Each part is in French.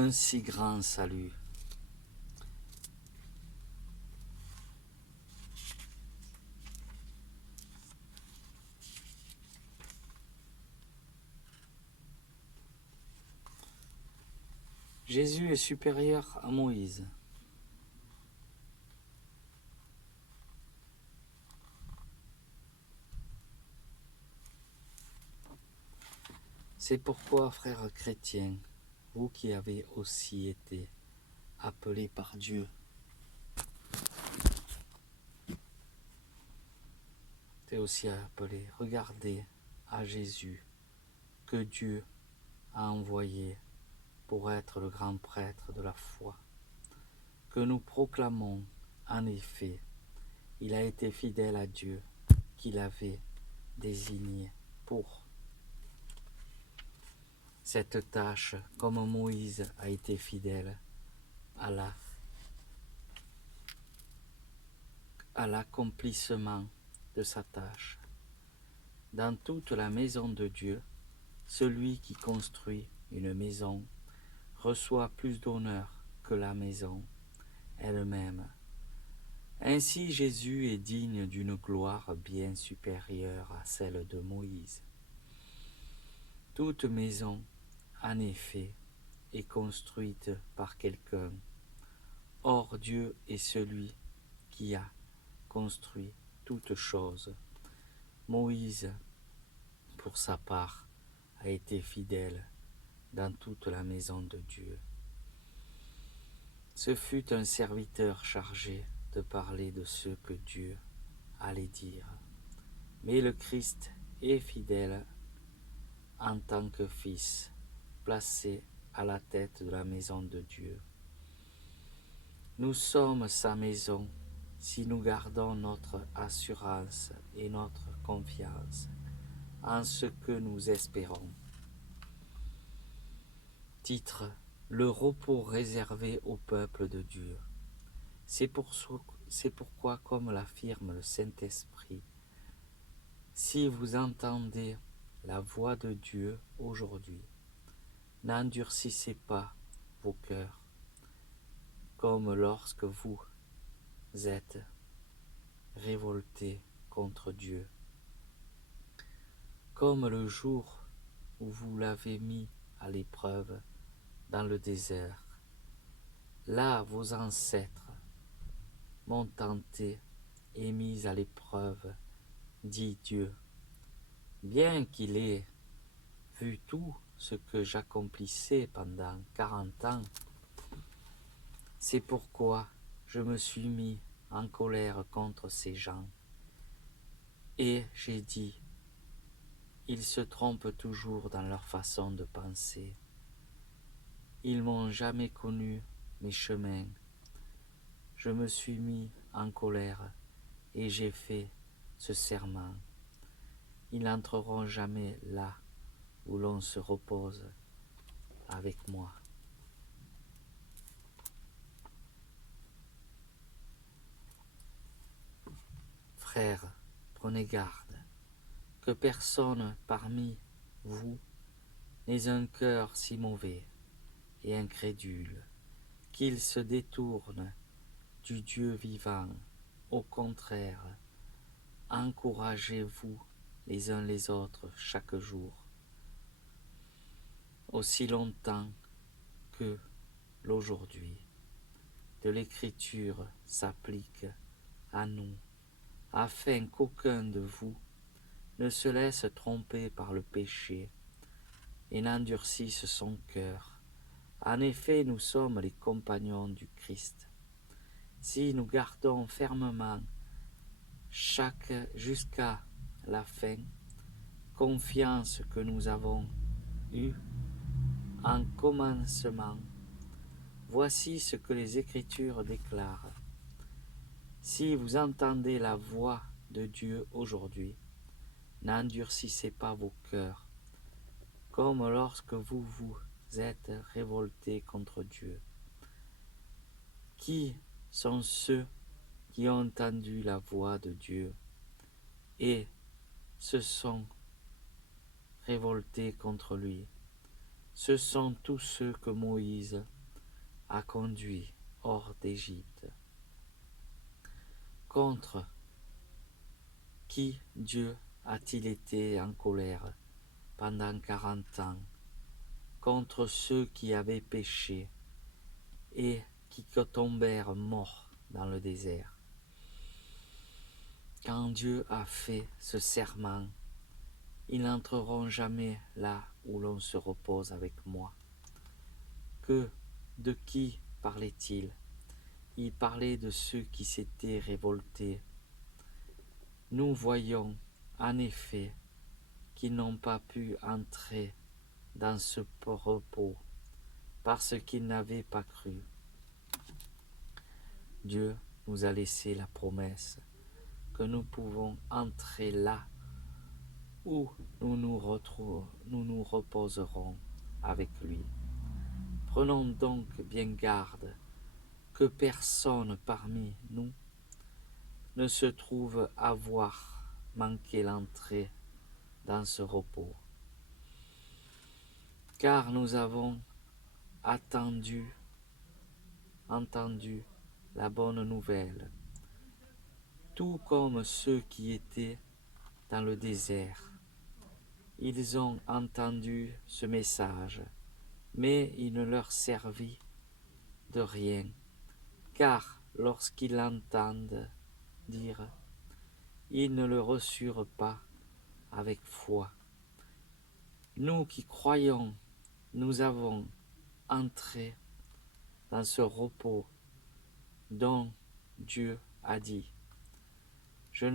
un si grand salut. Jésus est supérieur à Moïse. C'est pourquoi, frères chrétiens, vous qui avez aussi été appelés par Dieu, t'es aussi appelé, regardez à Jésus que Dieu a envoyé pour être le grand prêtre de la foi, que nous proclamons. En effet, il a été fidèle à Dieu qu'il avait désigné pour cette tâche, comme Moïse a été fidèle à l'accomplissement de sa tâche. Dans toute la maison de Dieu, celui qui construit une maison reçoit plus d'honneur que la maison elle-même. Ainsi Jésus est digne d'une gloire bien supérieure à celle de Moïse. Toute maison, en effet, est construite par quelqu'un. Or Dieu est celui qui a construit toutes choses. Moïse, pour sa part, a été fidèle dans toute la maison de Dieu. Ce fut un serviteur chargé de parler de ce que Dieu allait dire. Mais le Christ est fidèle en tant que fils, placé à la tête de la maison de Dieu. Nous sommes sa maison si nous gardons notre assurance et notre confiance en ce que nous espérons. Titre: le repos réservé au peuple de Dieu. C'est pourquoi, comme l'affirme le Saint-Esprit, si vous entendez la voix de Dieu aujourd'hui, n'endurcissez pas vos cœurs, comme lorsque vous êtes révoltés contre Dieu, comme le jour où vous l'avez mis à l'épreuve dans le désert. Là, vos ancêtres m'ont tenté et mis à l'épreuve, dit Dieu, bien qu'il ait vu tout ce que j'accomplissais pendant 40 ans. C'est pourquoi je me suis mis en colère contre ces gens. Et j'ai dit, ils se trompent toujours dans leur façon de penser. Ils n'ont jamais connu mes chemins. Je me suis mis en colère et j'ai fait ce serment. Ils n'entreront jamais là où l'on se repose avec moi. Frères, prenez garde, que personne parmi vous n'ait un cœur si mauvais et incrédule, qu'il se détourne du Dieu vivant. Au contraire, encouragez-vous les uns les autres chaque jour, aussi longtemps que l'aujourd'hui de l'Écriture s'applique à nous, afin qu'aucun de vous ne se laisse tromper par le péché et n'endurcisse son cœur. En effet, nous sommes les compagnons du Christ. Si nous gardons fermement jusqu'à la fin, confiance que nous avons eue en commencement, voici ce que les Écritures déclarent. Si vous entendez la voix de Dieu aujourd'hui, n'endurcissez pas vos cœurs, comme lorsque vous vous êtes révoltés contre Dieu. Qui sont ceux qui ont entendu la voix de Dieu et se sont révoltés contre lui? Ce sont tous ceux que Moïse a conduits hors d'Égypte. Contre qui Dieu a-t-il été en colère pendant 40 ans? Contre ceux qui avaient péché et qui tombèrent morts dans le désert. Quand Dieu a fait ce serment, ils n'entreront jamais là où l'on se repose avec moi. De qui parlait-il? Il parlait de ceux qui s'étaient révoltés. Nous voyons en effet qu'ils n'ont pas pu entrer dans ce repos parce qu'ils n'avaient pas cru. Dieu nous a laissé la promesse que nous pouvons entrer là où nous nous reposerons avec lui. Prenons donc bien garde que personne parmi nous ne se trouve avoir manqué l'entrée dans ce repos. Car nous avons entendu la bonne nouvelle, tout comme ceux qui étaient dans le désert. Ils ont entendu ce message, mais il ne leur servit de rien, car lorsqu'ils l'entendent dire, ils ne le reçurent pas avec foi. Nous qui croyons, nous avons entré dans ce repos dont Dieu a dit, je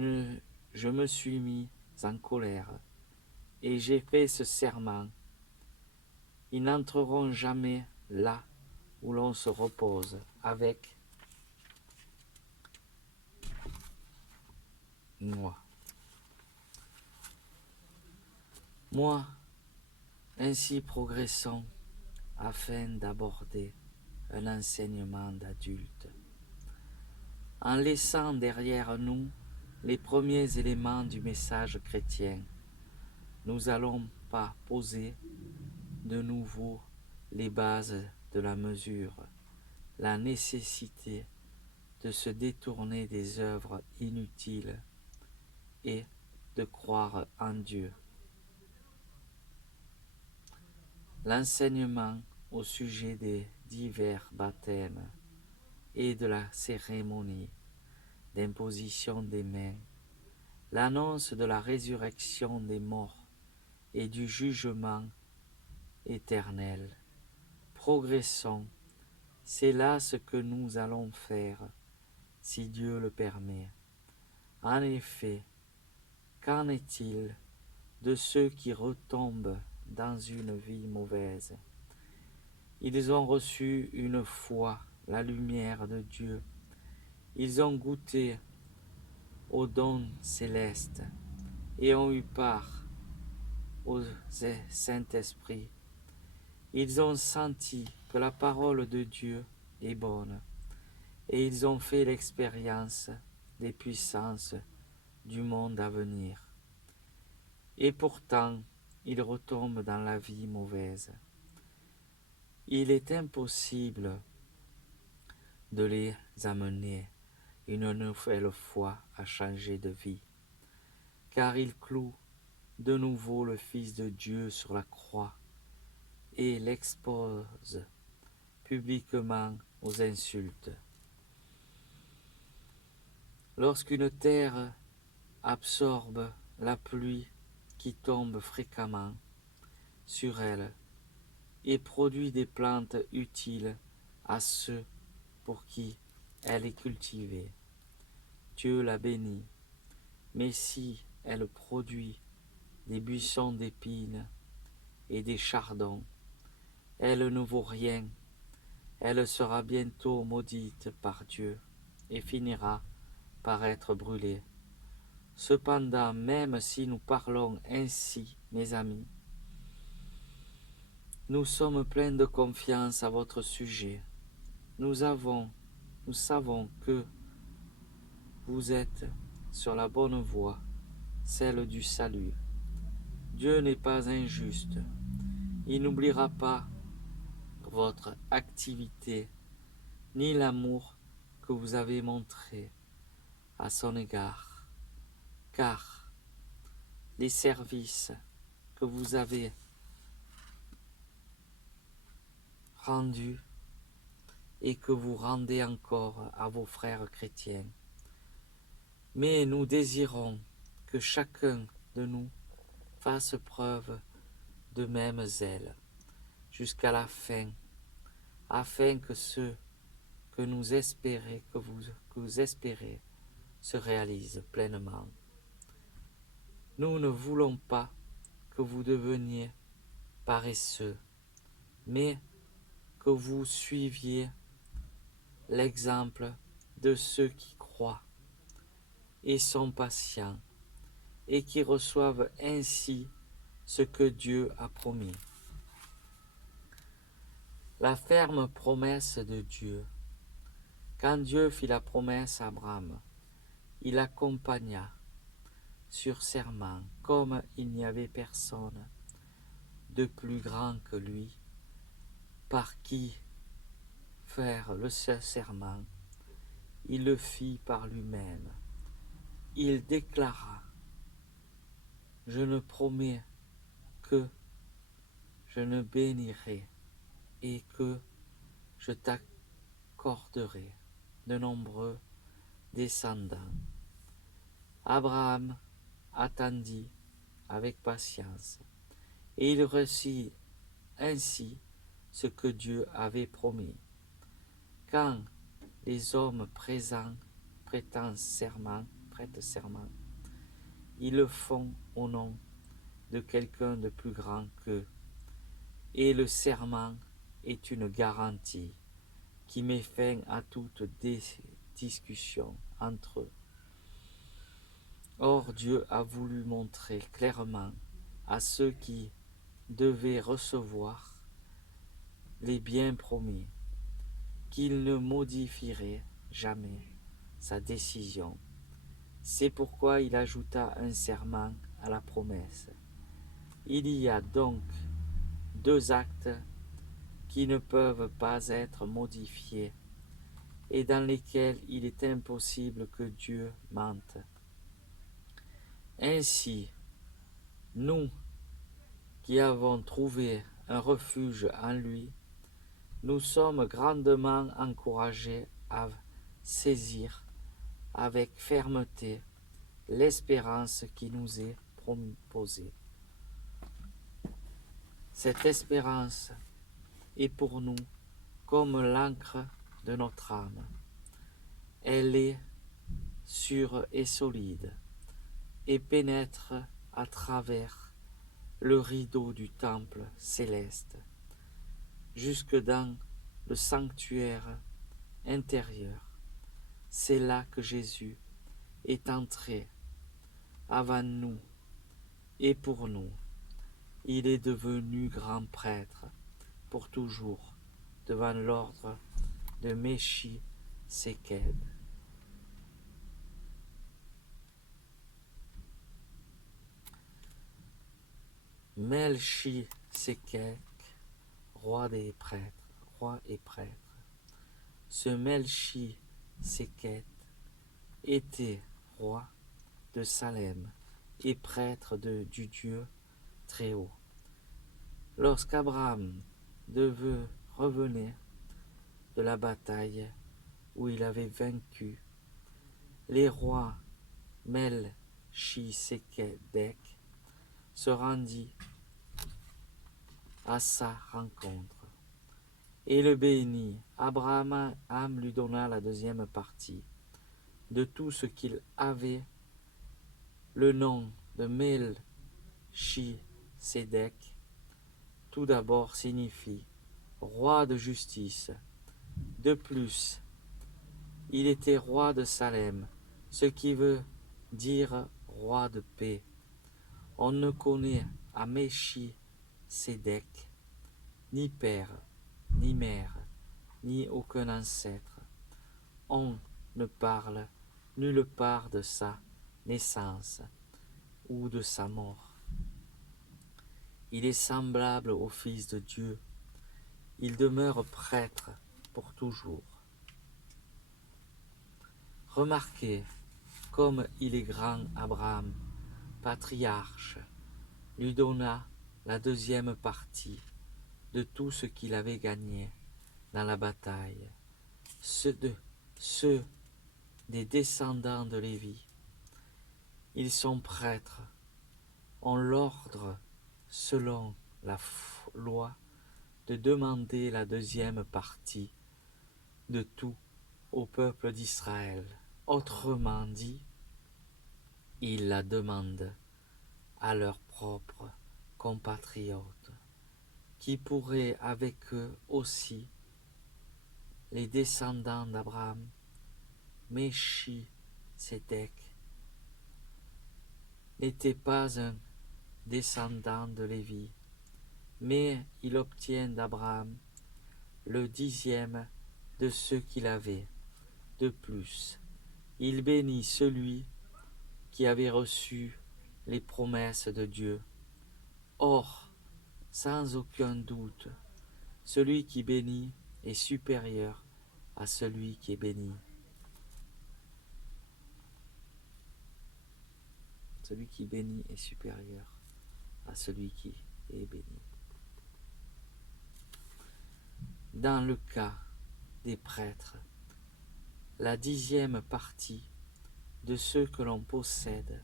me suis mis en colère et j'ai fait ce serment. Ils n'entreront jamais là où l'on se repose avec moi. Moi, ainsi progressons afin d'aborder un enseignement d'adulte. En laissant derrière nous les premiers éléments du message chrétien, nous allons pas poser de nouveau les bases de la mesure, la nécessité de se détourner des œuvres inutiles et de croire en Dieu. L'enseignement au sujet des divers baptêmes et de la cérémonie d'imposition des mains, l'annonce de la résurrection des morts et du jugement éternel. Progressons, c'est là ce que nous allons faire, si Dieu le permet. En effet, qu'en est-il de ceux qui retombent dans une vie mauvaise? Ils ont reçu une fois la lumière de Dieu. Ils ont goûté aux dons célestes et ont eu part au Saint-Esprit. Ils ont senti que la parole de Dieu est bonne et ils ont fait l'expérience des puissances du monde à venir. Et pourtant, ils retombent dans la vie mauvaise. Il est impossible de les amener une nouvelle fois à changer de vie, car ils clouent de nouveau le Fils de Dieu sur la croix et l'exposent publiquement aux insultes. Lorsqu'une terre absorbe la pluie qui tombe fréquemment sur elle et produit des plantes utiles à ceux pour qui elle est cultivée, Dieu la bénit. Mais si elle produit des buissons d'épines et des chardons, elle ne vaut rien. Elle sera bientôt maudite par Dieu et finira par être brûlée. Cependant, même si nous parlons ainsi, mes amis, nous sommes pleins de confiance à votre sujet. Nous savons que vous êtes sur la bonne voie, celle du salut. Dieu n'est pas injuste. Il n'oubliera pas votre activité ni l'amour que vous avez montré à son égard, car les services que vous avez rendus et que vous rendez encore à vos frères chrétiens. Mais nous désirons que chacun de nous fasse preuve de même zèle jusqu'à la fin, afin que ce que nous espérez, que vous espérez, se réalise pleinement. Nous ne voulons pas que vous deveniez paresseux, mais que vous suiviez l'exemple de ceux qui croient et sont patients et qui reçoivent ainsi ce que Dieu a promis. La ferme promesse de Dieu. Quand Dieu fit la promesse à Abraham, il accompagna sur serment, comme il n'y avait personne de plus grand que lui, par qui faire le serment. Il le fit par lui-même. Il déclara: je ne promets que je ne bénirai et que je t'accorderai de nombreux descendants. Abraham attendit avec patience, et il reçut ainsi ce que Dieu avait promis. Quand les hommes prêtent serment, ils le font au nom de quelqu'un de plus grand qu'eux, et le serment est une garantie qui met fin à toute discussion entre eux. Or, Dieu a voulu montrer clairement à ceux qui devaient recevoir les biens promis qu'il ne modifierait jamais sa décision. C'est pourquoi il ajouta un serment à la promesse. Il y a donc deux actes qui ne peuvent pas être modifiés et dans lesquels il est impossible que Dieu mente. Ainsi, nous qui avons trouvé un refuge en lui, nous sommes grandement encouragés à saisir avec fermeté l'espérance qui nous est proposée. Cette espérance est pour nous comme l'encre de notre âme. Elle est sûre et solide et pénètre à travers le rideau du temple céleste jusque dans le sanctuaire intérieur. C'est là que Jésus est entré avant nous et pour nous. Il est devenu grand prêtre pour toujours devant l'ordre de Melchisédek. Melchisédek, roi et prêtre. Ce Melchisédek était roi de Salem et prêtre du Dieu très haut. Lorsqu'Abraham revenait de la bataille où il avait vaincu, les rois Melchisédek se rendit à sa rencontre et le bénit. Abraham lui donna la deuxième partie de tout ce qu'il avait. Le nom de Melchisédek, tout d'abord, signifie roi de justice. De plus, il était roi de Salem, ce qui veut dire roi de paix. On ne connaît à Melchisédek ni père, ni mère, ni aucun ancêtre. On ne parle nulle part de sa naissance ou de sa mort. Il est semblable au Fils de Dieu. Il demeure prêtre pour toujours. Remarquez comme il est grand. Abraham, patriarche, lui donna la deuxième partie de tout ce qu'il avait gagné dans la bataille. Ceux des descendants de Lévi, ils sont prêtres, ont l'ordre, selon la loi, de demander la deuxième partie de tout au peuple d'Israël. Autrement dit, ils la demandent à leurs propres compatriotes, qui pourraient avec eux aussi, les descendants d'Abraham, Melchisédek n'était pas un descendant de Lévi, mais il obtient d'Abraham le 10e de ce qu'il avait. De plus, il bénit celui qui avait reçu les promesses de Dieu. Or, sans aucun doute, celui qui bénit est supérieur à celui qui est béni. Celui qui bénit est supérieur à celui qui est béni. Dans le cas des prêtres, la 10e partie de ce que l'on possède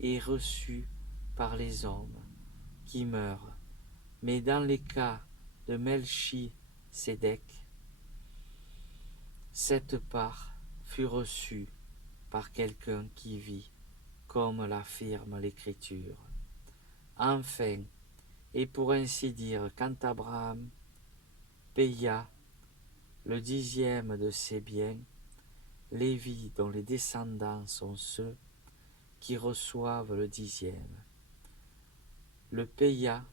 est reçue par les hommes qui meurent, mais dans les cas de Melchisédek, cette part fut reçue par quelqu'un qui vit, comme l'affirme l'Écriture. Enfin, et pour ainsi dire, quand Abraham paya le 10e de ses biens, Lévi, dont les descendants sont ceux qui reçoivent le 10e, le paya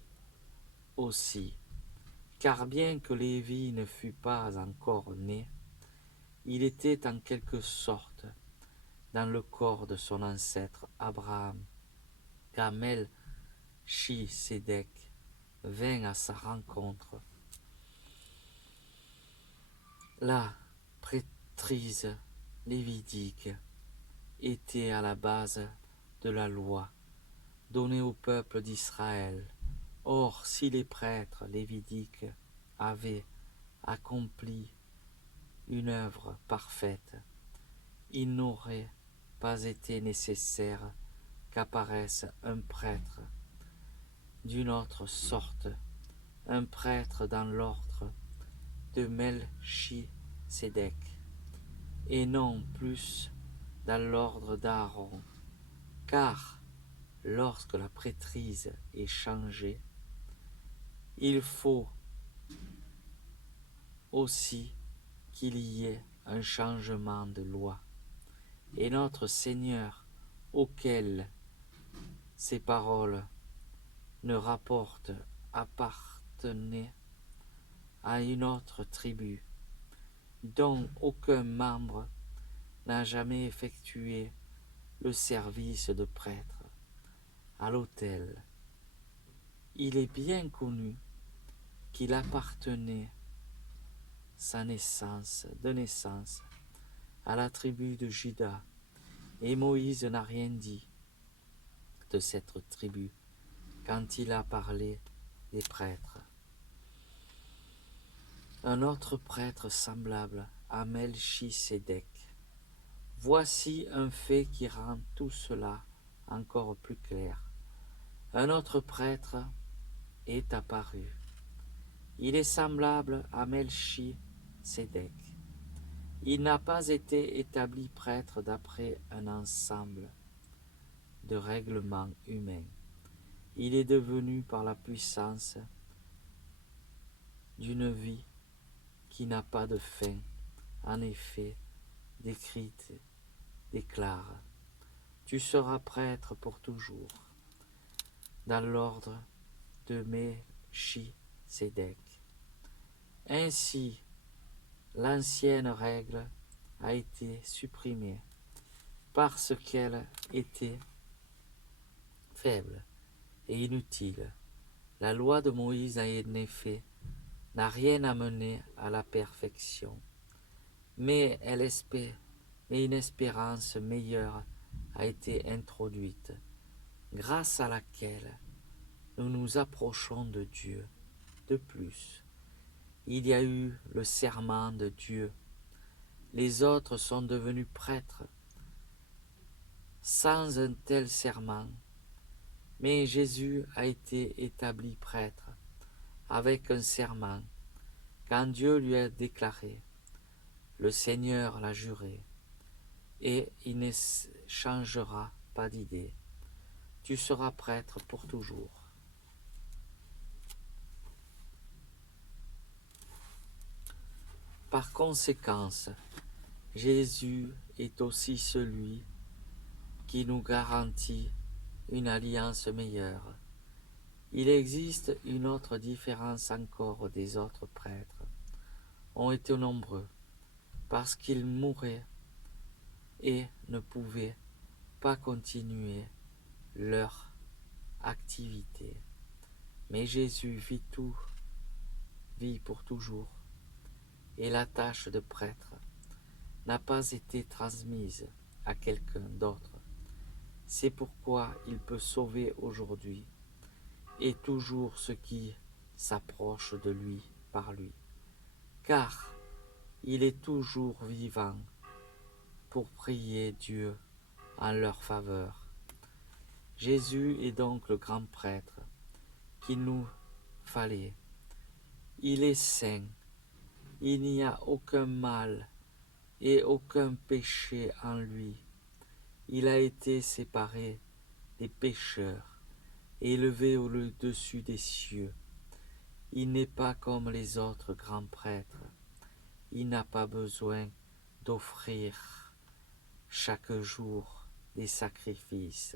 aussi, car bien que Lévi ne fût pas encore né, il était en quelque sorte dans le corps de son ancêtre Abraham, quand Melchisédek vint à sa rencontre. La prêtrise lévitique était à la base de la loi donnée au peuple d'Israël. Or, si les prêtres lévitiques avaient accompli une œuvre parfaite, il n'aurait pas été nécessaire qu'apparaisse un prêtre d'une autre sorte, un prêtre dans l'ordre de Melchisédek, et non plus dans l'ordre d'Aaron, car lorsque la prêtrise est changée, il faut aussi qu'il y ait un changement de loi. Et notre Seigneur, auquel ces paroles ne rapportent, appartenait à une autre tribu, dont aucun membre n'a jamais effectué le service de prêtre à l'autel. Il est bien connu qu'il appartenait de naissance à la tribu de Juda, et Moïse n'a rien dit de cette tribu quand il a parlé des prêtres. Un autre prêtre semblable à Melchisédek. Voici un fait qui rend tout cela encore plus clair. Un autre prêtre est apparu. Il est semblable à Melchisédek. Il n'a pas été établi prêtre d'après un ensemble de règlements humains. Il est devenu par la puissance d'une vie qui n'a pas de fin. En effet, décrite déclare: tu seras prêtre pour toujours, dans l'ordre de Melchisédek. Ainsi, l'ancienne règle a été supprimée parce qu'elle était faible et inutile. La loi de Moïse, en effet, n'a rien amené à la perfection, mais une espérance meilleure a été introduite, grâce à laquelle nous nous approchons de Dieu. De plus, il y a eu le serment de Dieu. Les autres sont devenus prêtres sans un tel serment, mais Jésus a été établi prêtre avec un serment, quand Dieu lui a déclaré, le Seigneur l'a juré, et il ne changera pas d'idée. Tu seras prêtre pour toujours. Par conséquent, Jésus est aussi celui qui nous garantit une alliance meilleure. Il existe une autre différence encore des autres prêtres. Ont été nombreux, parce qu'ils mouraient et ne pouvaient pas continuer leur activité. Mais Jésus vit pour toujours, et la tâche de prêtre n'a pas été transmise à quelqu'un d'autre. C'est pourquoi il peut sauver aujourd'hui et toujours ceux qui s'approchent de lui par lui, car il est toujours vivant pour prier Dieu en leur faveur. Jésus est donc le grand prêtre qu'il nous fallait. Il est saint, il n'y a aucun mal et aucun péché en lui. Il a été séparé des pécheurs, élevé au-dessus des cieux. Il n'est pas comme les autres grands prêtres. Il n'a pas besoin d'offrir chaque jour des sacrifices,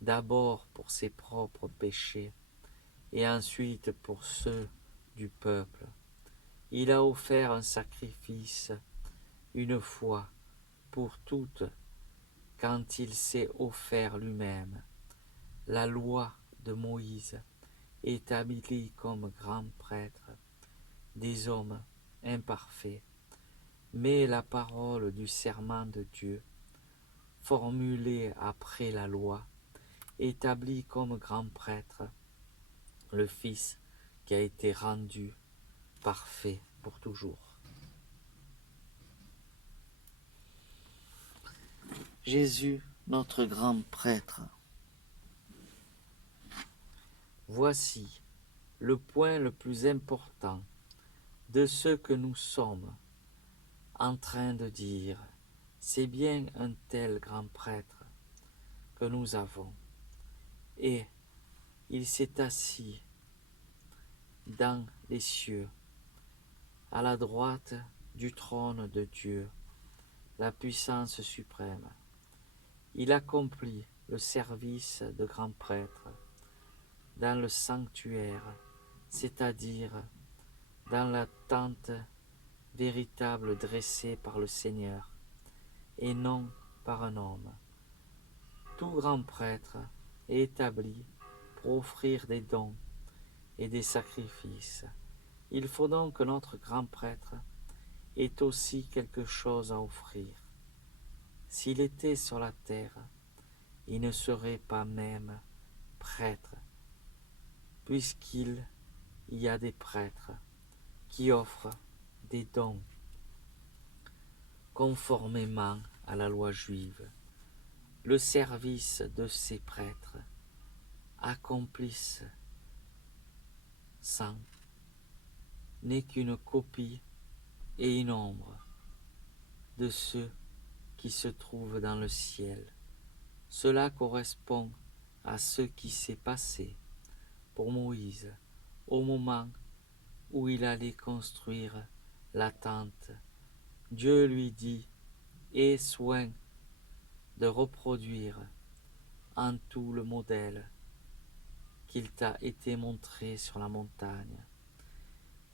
d'abord pour ses propres péchés et ensuite pour ceux du peuple. Il a offert un sacrifice une fois pour toutes quand il s'est offert lui-même. La loi de Moïse établit comme grand prêtre des hommes imparfaits, mais la parole du serment de Dieu, formulée après la loi, établit comme grand prêtre le Fils qui a été rendu parfait pour toujours. Jésus, notre grand prêtre. Voici le point le plus important de ce que nous sommes en train de dire. C'est bien un tel grand prêtre que nous avons. Et il s'est assis dans les cieux, à la droite du trône de Dieu, la puissance suprême. Il accomplit le service de grand prêtre dans le sanctuaire, c'est-à-dire dans la tente véritable dressée par le Seigneur, et non par un homme. Tout grand prêtre est établi pour offrir des dons et des sacrifices. Il faut donc que notre grand prêtre ait aussi quelque chose à offrir. S'il était sur la terre, il ne serait pas même prêtre, puisqu'il y a des prêtres qui offrent des dons conformément à la loi juive. Le service de ces prêtres accomplissent sans n'est qu'une copie et une ombre de ceux qui se trouvent dans le ciel. Cela correspond à ce qui s'est passé pour Moïse au moment où il allait construire la tente. Dieu lui dit: aie soin de reproduire en tout le modèle qu'il t'a été montré sur la montagne.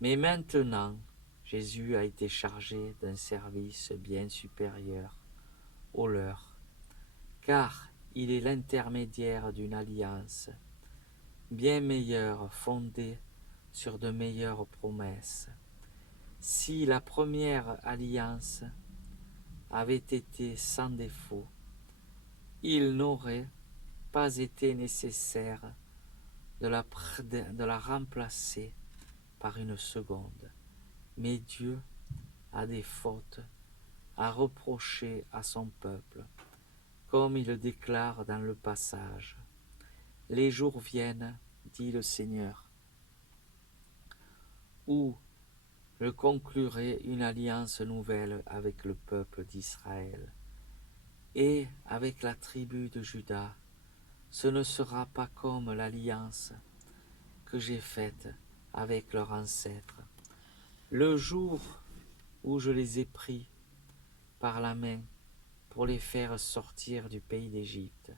Mais maintenant, Jésus a été chargé d'un service bien supérieur au leur, car il est l'intermédiaire d'une alliance bien meilleure, fondée sur de meilleures promesses. Si la première alliance avait été sans défaut, il n'aurait pas été nécessaire de la remplacer par une seconde. Mais Dieu a des fautes à reprocher à son peuple, comme il le déclare dans le passage. Les jours viennent, dit le Seigneur, où je conclurai une alliance nouvelle avec le peuple d'Israël et avec la tribu de Juda. Ce ne sera pas comme l'alliance que j'ai faite avec leurs ancêtres, le jour où je les ai pris par la main pour les faire sortir du pays d'Égypte.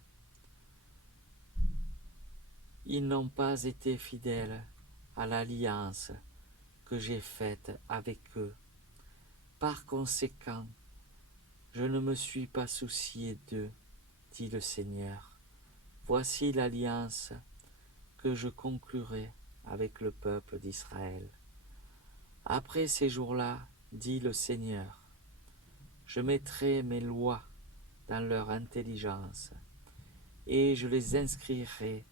Ils n'ont pas été fidèles à l'alliance que j'ai faite avec eux. Par conséquent, je ne me suis pas soucié d'eux, dit le Seigneur. Voici l'alliance que je conclurai avec le peuple d'Israël. Après ces jours-là, dit le Seigneur, je mettrai mes lois dans leur intelligence et je les inscrirai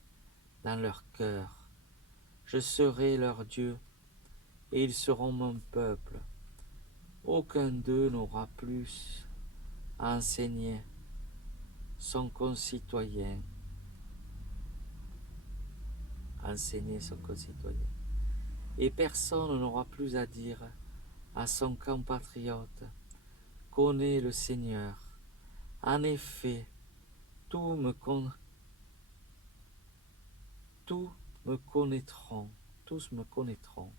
dans leur cœur. Je serai leur Dieu et ils seront mon peuple. Aucun d'eux n'aura plus à enseigner son concitoyen. Et personne n'aura plus à dire à son compatriote, connais le Seigneur. En effet, tous me connaîtront, tous me connaîtront,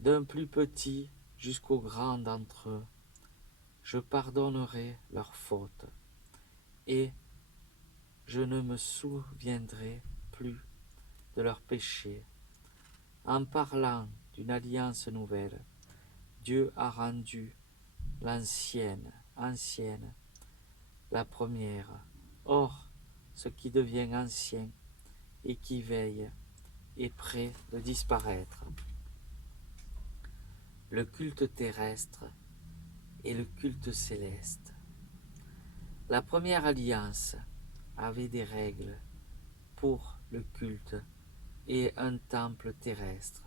d'un plus petit jusqu'au grand d'entre eux. Je pardonnerai leurs fautes et je ne me souviendrai plus de leurs péchés. En parlant d'une alliance nouvelle, Dieu a rendu ancienne, la première. Or, ce qui devient ancien et qui veille est près de disparaître. Le culte terrestre et le culte céleste. La première alliance avait des règles pour le culte et un temple terrestre.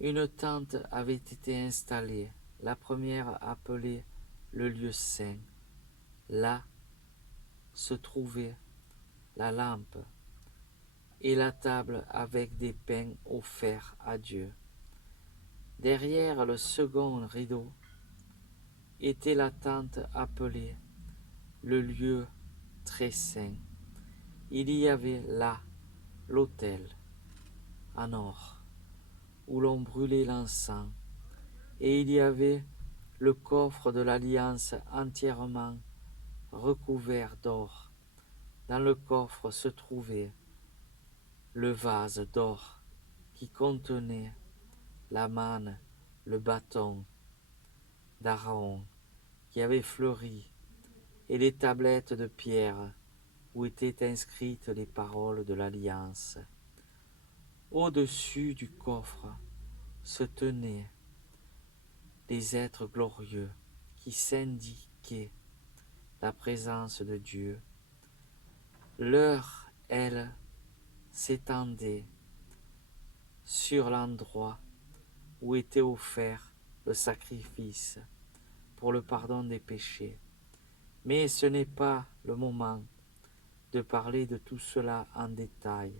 Une tente avait été installée, la première appelée le lieu saint. Là se trouvait la lampe et la table avec des pains offerts à Dieu. Derrière le second rideau était la tente appelée le lieu très saint. Il y avait là l'autel en or où l'on brûlait l'encens, et il y avait le coffre de l'alliance entièrement recouvert d'or. Dans le coffre se trouvait le vase d'or qui contenait la manne, le bâton d'Aaron qui avait fleuri, et les tablettes de pierre où étaient inscrites les paroles de l'alliance. Au-dessus du coffre se tenaient les êtres glorieux qui s'indiquaient la présence de Dieu. Leur aile s'étendait sur l'endroit où était offert le sacrifice pour le pardon des péchés. Mais ce n'est pas le moment de parler de tout cela en détail.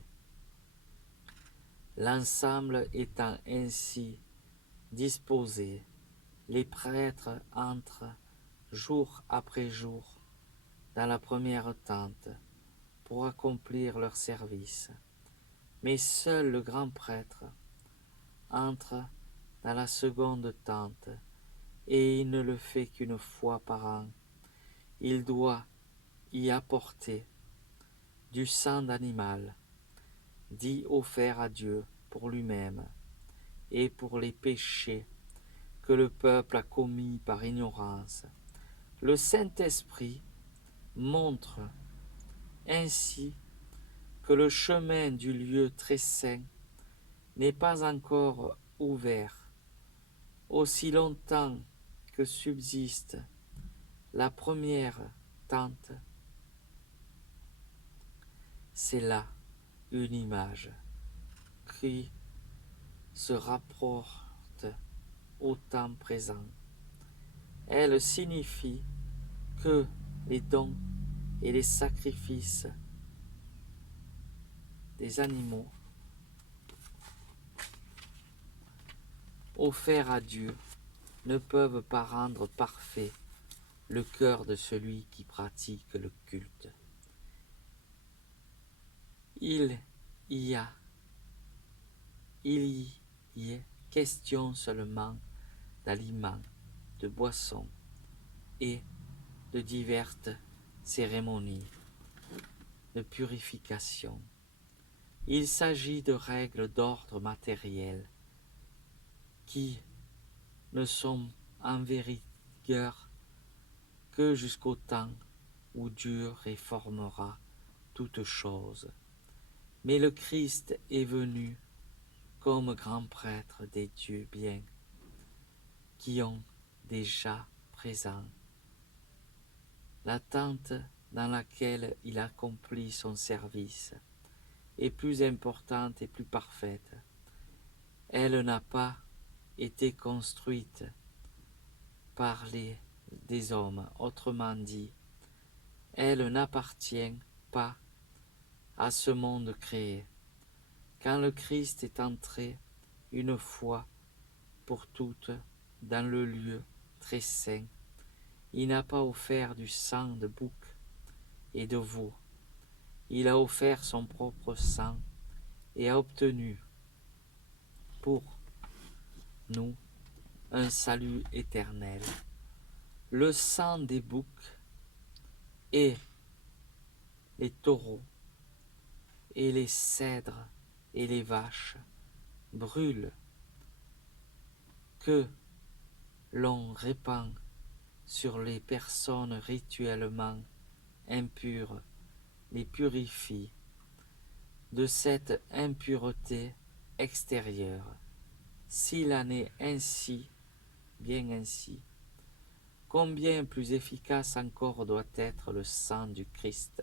L'ensemble étant ainsi disposé, les prêtres entrent jour après jour dans la première tente pour accomplir leur service. Mais seul le grand prêtre entre dans la seconde tente et il ne le fait qu'une fois par an. Il doit y apporter du sang d'animal, dit offert à Dieu pour lui-même et pour les péchés que le peuple a commis par ignorance. Le Saint-Esprit montre ainsi que le chemin du lieu très saint n'est pas encore ouvert, aussi longtemps que subsiste la première tente, c'est là une image qui se rapporte au temps présent. Elle signifie que les dons et les sacrifices des animaux offerts à Dieu ne peuvent pas rendre parfait le cœur de celui qui pratique le culte. Il y est question seulement d'aliments, de boissons et de diverses cérémonies de purification. Il s'agit de règles d'ordre matériel qui ne sont en vigueur que jusqu'au temps où Dieu réformera toutes choses. Mais le Christ est venu comme grand prêtre des dieux bien qui ont déjà présent. La tente dans laquelle il accomplit son service est plus importante et plus parfaite. Elle n'a pas été construite par des hommes, autrement dit, elle n'appartient pas à ce monde créé. Quand le Christ est entré une fois pour toutes dans le lieu très saint, il n'a pas offert du sang de bouc et de veau. Il a offert son propre sang et a obtenu pour nous un salut éternel. Le sang des boucs et les taureaux et les cèdres et les vaches brûlent que l'on répand sur les personnes rituellement impures, les purifie de cette impureté extérieure. S'il en est ainsi, bien ainsi, combien plus efficace encore doit être le sang du Christ.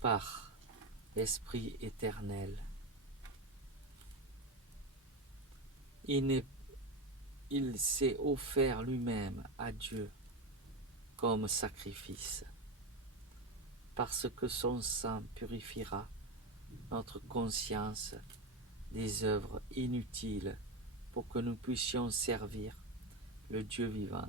Par l'Esprit éternel, il s'est offert lui-même à Dieu comme sacrifice, parce que son sang purifiera notre conscience des œuvres inutiles pour que nous puissions servir le Dieu vivant.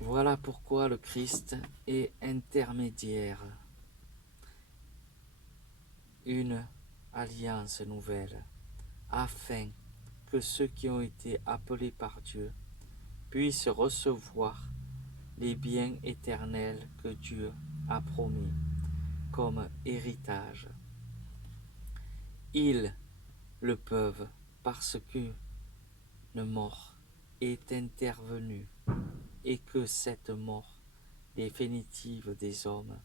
Voilà pourquoi le Christ est intermédiaire, une alliance nouvelle, afin que ceux qui ont été appelés par Dieu puissent recevoir les biens éternels que Dieu a promis comme héritage. Ils le peuvent parce qu'une mort est intervenue et que cette mort définitive des hommes,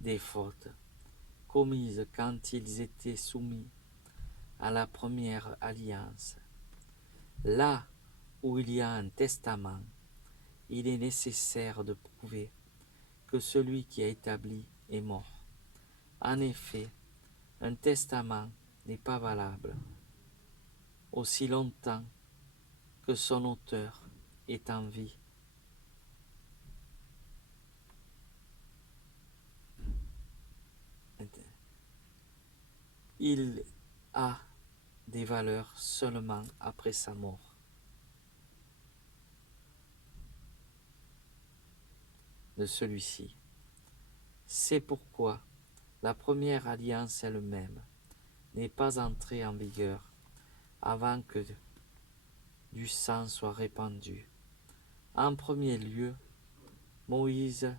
des fautes commises quand ils étaient soumis à la première alliance. Là où il y a un testament, il est nécessaire de prouver que celui qui a établi est mort. En effet, un testament n'est pas valable aussi longtemps que son auteur est en vie. Il a des valeurs seulement après sa mort. De celui-ci. C'est pourquoi la première alliance elle-même n'est pas entrée en vigueur avant que du sang soit répandu. En premier lieu, Moïse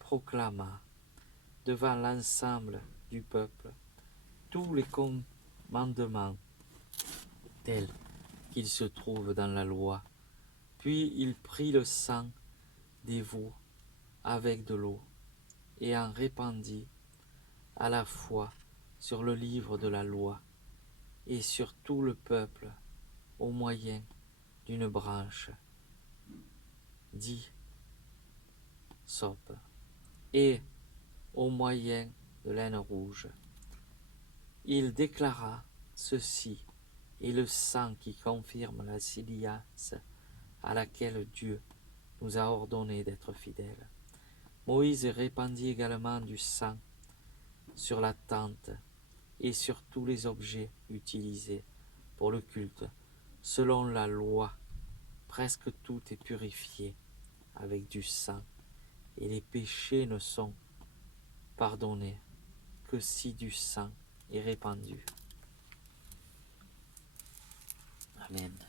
proclama devant l'ensemble du peuple tous les commandements tels qu'ils se trouvent dans la loi. Puis il prit le sang des veaux avec de l'eau et en répandit à la fois sur le livre de la loi et sur tout le peuple au moyen d'une branche d'hysope et au moyen de laine rouge. Il déclara: ceci est le sang qui confirme la alliance à laquelle Dieu nous a ordonné d'être fidèles. Moïse répandit également du sang sur la tente et sur tous les objets utilisés pour le culte. Selon la loi, presque tout est purifié avec du sang, et les péchés ne sont pardonnés que si du sang est répandu. Amen.